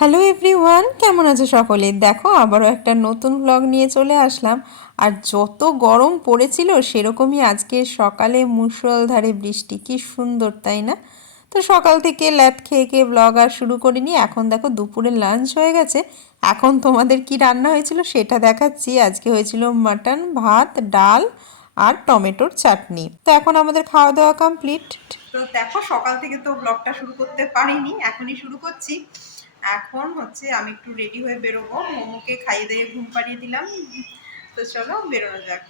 Hello everyone কেমন আছে সকলে? দেখো, আবারও একটা নতুন ব্লগ নিয়ে চলে আসলাম। আর যত গরম পড়েছিল, সেরকমই আজকে সকালে মুষলধারে বৃষ্টি। কি সুন্দর, তাই না? তো সকাল থেকে ল্যাদ খেয়ে খেয়ে ব্লগ আর শুরু করিনি। এখন দেখো, দুপুরে লাঞ্চ হয়ে গেছে। এখন তোমাদের কি রান্না হয়েছিল সেটা দেখাচ্ছি। আজকে হয়েছিল মাটন ভাত, ডাল আর টমেটোর চাটনি। তো এখন আমাদের খাওয়া দাওয়া কমপ্লিট তো দেখো, সকাল থেকে তো ব্লগটা শুরু করতে পারিনি। এখনই শুরু করছি। এখন হচ্ছে আমি একটু রেডি হয়ে বেরোবো। মোমোকে খাইয়ে দিয়ে ঘুম পাড়িয়ে দিলাম। তো চলো বেরোনো যাক।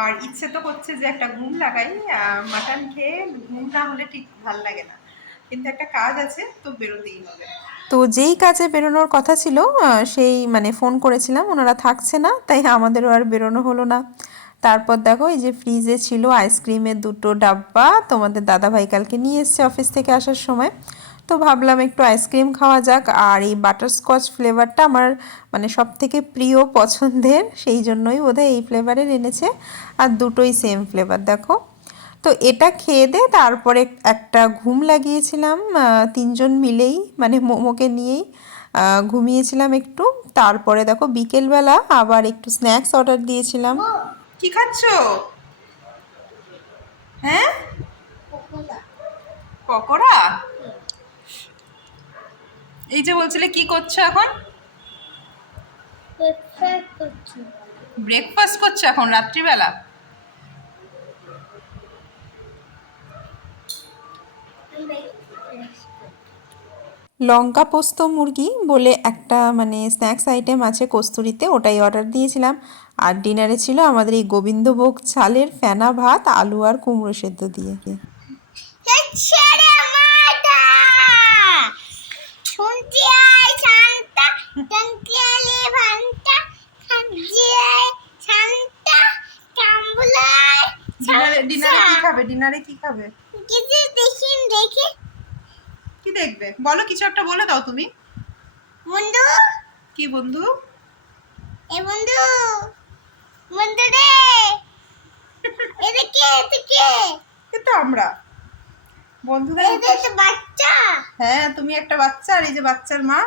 আর ইচ্ছে তো করছে যে একটা ঘুম লাগাই মাটন খেয়ে ঘুম না হলে ঠিক ভালো লাগে না। কিন্তু একটা কাজ আছে, তো বেরোতেই হবে। তো যেই কাজে বেরোনোর কথা ছিল সেই মানে ফোন করেছিলাম, ওনারা থাকছে না, তাই আমাদেরও আর বেরোনো হলো না। তারপর দেখো, এই যে ফ্রিজে ছিল আইসক্রিমের দুটো ডাব্বা, তোমাদের দাদাভাই কালকে নিয়ে এসছে অফিস থেকে আসার সময়। তো ভাবলাম একটু আইসক্রিম খাওয়া যাক। আর এই বাটারস্কচ ফ্লেভারটা আমার মানে সব থেকে প্রিয় পছন্দের, সেই জন্যই বোধহয় এই ফ্লেভারের এনেছে। আর দুটোই সেম ফ্লেভার দেখো। তো এটা খেয়ে দে, তারপরে একটা ঘুম লাগিয়েছিলাম তিনজন মিলেই মানে মোমোকে নিয়েই ঘুমিয়েছিলাম একটু। তারপরে দেখো বিকেলবেলা আবার একটু স্ন্যাক্স অর্ডার দিয়েছিলাম। কি খাচ্ছ? হ্যাঁ? পকোড়া। এই যে বলছিলে কি করছ এখন? ব্রেকফাস্ট করছ। এখন রাত্রিবেলা? লঙ্কা পোস্ত মুরগি বলে একটা মানে স্ন্যাক্স আইটেম আছে কস্তুরিতে ওটাই অর্ডার দিয়েছিলাম। আর ডিনারে ছিল আমাদের এই গোবিন্দভোগ চালের ফেনা ভাত আলু আর কুমড়ো সেদ্ধ দিয়ে ছেড়ে মাথা আয় শান্তা টঙ্কিয়ালে ভান্তা খাজিয়ে শান্তা কাম্বুলায় ডিনারে ডিনারে কি খাবে? ডিনারে কি খাবে? কিছু দেখিন দেখে। কি দেখবে? বলো কিছু একটা বলে দাও তুমি। বন্ধু। কি বন্ধু? এ বন্ধু বন্ধু রে। এদিকে এদিকে আমরা বন্ধুদের এটা তো বাচ্চা। হ্যাঁ তুমি একটা বাচ্চা আর এই যে বাচ্চার মা।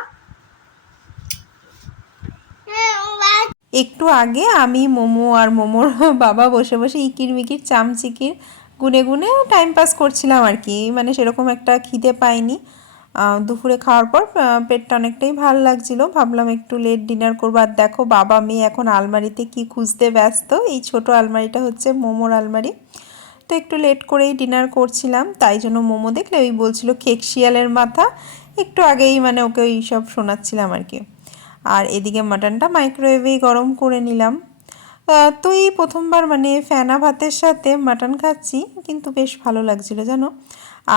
হ্যাঁ, একটু আগে আমি মোমো আর মোমোর বাবা বসে বসে ইকির মিকির চামচিকির গুনে গুনে টাইম পাস করছিলাম আর কি। মানে সেরকম একটা খিদে পাইনি। দুপুরে খাওয়ার পর পেটটা অনেকটাই ভালো লাগছিল। ভাবলাম একটু লেট ডিনার করব। আর দেখো বাবা মেয়ে এখন আলমারিতে কি খুঁজতে ব্যস্ত। এই ছোট আলমারিটা হচ্ছে মোমোর আলমারি। তো একটু লেট করেই ডিনার করছিলাম, তাই জন্য মোমো দেখলে ওই বলছিল কেক শিয়ালের মাথা, একটু আগেই মানে ওকে ওই সব শোনাচ্ছিলাম আর কি। আর এদিকে মাটনটা মাইক্রোওয়েভেই গরম করে নিলাম। তো এই প্রথমবার মানে ফেনা ভাতের সাথে মাটন খাচ্ছি, কিন্তু বেশ ভালো লাগছিল জানো।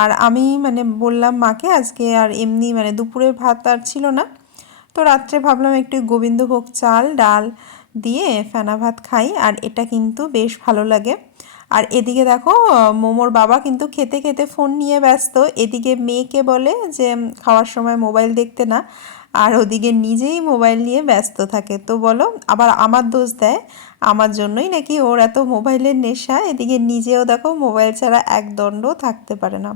আর আমি মানে বললাম মাকে আজকে আর এমনি মানে দুপুরের ভাত আর ছিল না। তো রাত্রে ভাবলাম একটু গোবিন্দভোগ চাল, ডাল দিয়ে ফেনা ভাত খাই, আর এটা কিন্তু বেশ ভালো লাগে। আর এদিকে দেখো, মোমোর বাবা কিন্তু খেতে খেতে ফোন নিয়ে ব্যস্ত। এদিকে মেয়েকে বলে যে খাওয়ার সময় মোবাইল দেখতে না। আর ওদিকে নিজেই মোবাইল নিয়ে ব্যস্ত থাকে। তো বলো, আবার আমার দোষ দেয়? আমার জন্যই নাকি ওর এত মোবাইলের নেশা? এদিকে নিজেও দেখো, মোবাইল ছাড়া এক দণ্ডও থাকতে পারে না।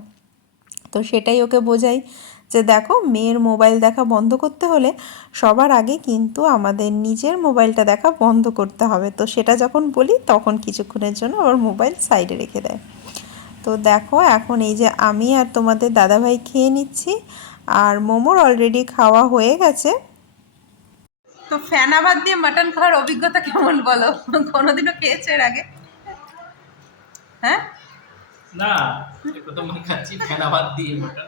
তো সেটাই ওকে বোঝাই। যে দেখো মেয়ের মোবাইল দেখা বন্ধ করতে হলে সবার আগে কিন্তু আমাদের নিজের মোবাইলটা দেখা বন্ধ করতে হবে। তো সেটা যখন বলি তখন কিছুক্ষণের জন্য ওর মোবাইল সাইডে রেখে দেয়। তো দেখো এখন এই যে আমি আর তোমাদের দাদাভাই খেয়ে নিচ্ছি আর মোমোর অলরেডি খাওয়া হয়ে গেছে। তো ফ্যানা ভাত দিয়ে মাটন খাওয়ার অভিজ্ঞতা কেমন বলো? কোনোদিনও খেয়েছো এর আগে? হ্যাঁ? না প্রথমবার খাচ্ছি ফেনা ভাত দিয়ে মটন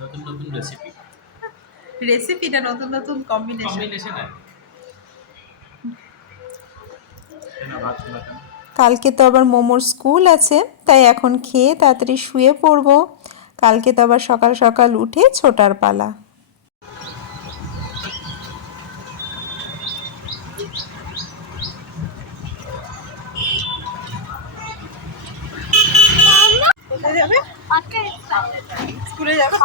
নতুন নতুন রেসিপি রেসিপিটা নতুন নতুন কম্বিনেশন কম্বিনেশন কালকে তো আবার মোমোর স্কুল আছে তাই এখন খেয়ে তাড়াতাড়ি শুয়ে পড়ব। কালকে তো আবার সকাল সকাল উঠে ছোটার পালা। কোথায় যাবে স্কুলে যাবে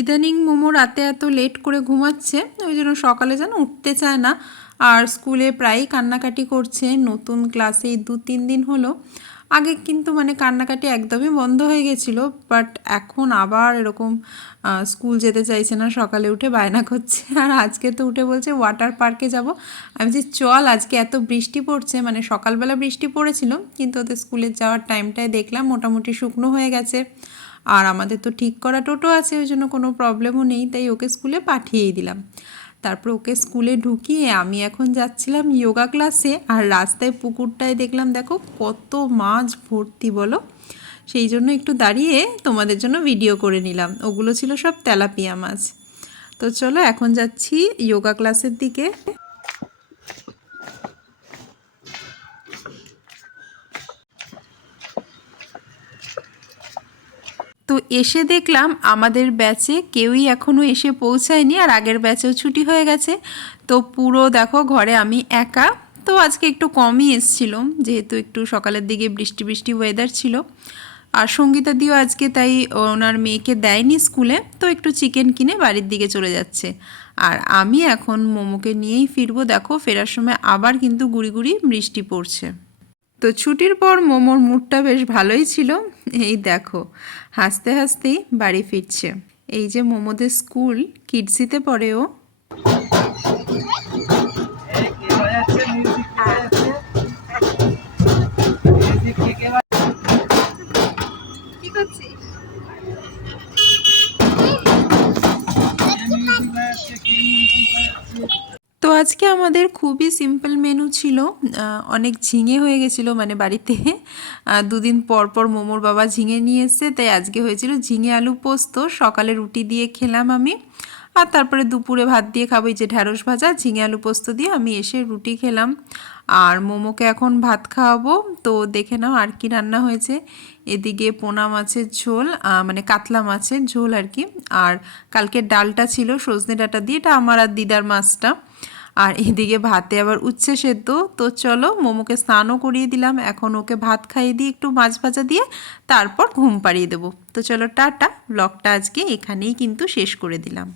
ইদানিং মোমো রাতে এত লেট করে ঘুমাচ্ছে, ওই জন্য সকালে যেন উঠতে চায় না। আর স্কুলে প্রায়ই কান্নাকাটি করছে, নতুন ক্লাসে দু তিন দিন হলো। আগে কিন্তু মানে কান্নাকাটি একদমই বন্ধ হয়ে গেছিল বাট এখন আবার এরকম স্কুল যেতে চাইছে না, সকালে উঠে বায়না করছে। আর আজকে তো উঠে বলছে ওয়াটার পার্কে যাব। আমি যে চল, আজকে এত বৃষ্টি পড়ছে। মানে সকালবেলা বৃষ্টি পড়েছিল, কিন্তু ওদের স্কুলে যাওয়ার টাইমটায় দেখলাম মোটামুটি শুকনো হয়ে গেছে। আর আমাদের তো ঠিক করা টোটো আছে, ওই জন্য কোনো প্রবলেমও নেই, তাই ওকে স্কুলে পাঠিয়েই দিলাম। তারপর ওকে স্কুলে ঢুকিয়ে আমি এখন যাচ্ছিলাম যোগা ক্লাসে আর রাস্তায় পুকুরটায় দেখলাম, দেখো কত মাছ ভর্তি বলো। সেই জন্য একটু দাঁড়িয়ে তোমাদের জন্য ভিডিও করে নিলাম। ওগুলো ছিল সব তেলাপিয়া মাছ। তো চলো এখন যাচ্ছি যোগা ক্লাসের দিকে। তো এসে দেখলাম আমাদের ব্যাচে কেউই এখনও এসে পৌঁছায়নি আর আগের ব্যাচেও ছুটি হয়ে গেছে। তো পুরো দেখো ঘরে আমি একা। তো আজকে একটু কমই এসছিল যেহেতু একটু সকালের দিকে বৃষ্টি বৃষ্টি ওয়েদার ছিল। আর সঙ্গীতা দিও আজকে তাই ওনার মেয়েকে দেয়নি স্কুলে, তো একটু চিকেন কিনে বাড়ির দিকে চলে যাচ্ছে। আর আমি এখন মোমোকে নিয়েই ফিরবো, দেখো ফেরার সময় আবার কিন্তু গুড়ি গুড়ি বৃষ্টি পড়ছে। তো ছুটির পর মোমোর মুডটা বেশ ভালোই ছিল। এই দেখো, হাসতে হাসতেই বাড়ি ফিরছে। এই যে মোমোদের স্কুল, কিডসিতে পড়ে আজকে আমাদের খুবই সিম্পল মেনু ছিল। অনেক ঝিঙে হয়ে গেছিল মানে বাড়িতে। দুদিন পর পর মোমোর বাবা ঝিঙে নিয়ে এসছে, তাই আজকে হয়েছিল ঝিঙে আলু পোস্ত, সকালে রুটি দিয়ে খেলাম আমি। আর তারপরে দুপুরে ভাত দিয়ে খাব এই যে ঢ্যাঁড়স ভাজা, ঝিঙে আলু পোস্ত দিয়ে আমি এসে রুটি খেলাম। আর মোমোকে এখন ভাত খাওয়াবো, তো দেখে নাও আর কি রান্না হয়েছে। এদিকে পোনা মাছের ঝোল মানে কাতলা মাছের ঝোল আর কি। আর কালকে ডালটা ছিল সজনে ডাটা দিয়ে, এটা আমার আর দিদার মাছটা। আর এদিকে ভাতে আবার উচ্ছে সেদ্ধ। তো চলো মোমোকে স্নানও করিয়ে দিলাম। এখন ওকে ভাত খাইয়ে দিয়ে একটু মাছ ভাজা দিয়ে তারপর ঘুম পাড়িয়ে দেবো। তো চলো টাটা, ব্লগটা আজকে এখানেই কিন্তু শেষ করে দিলাম।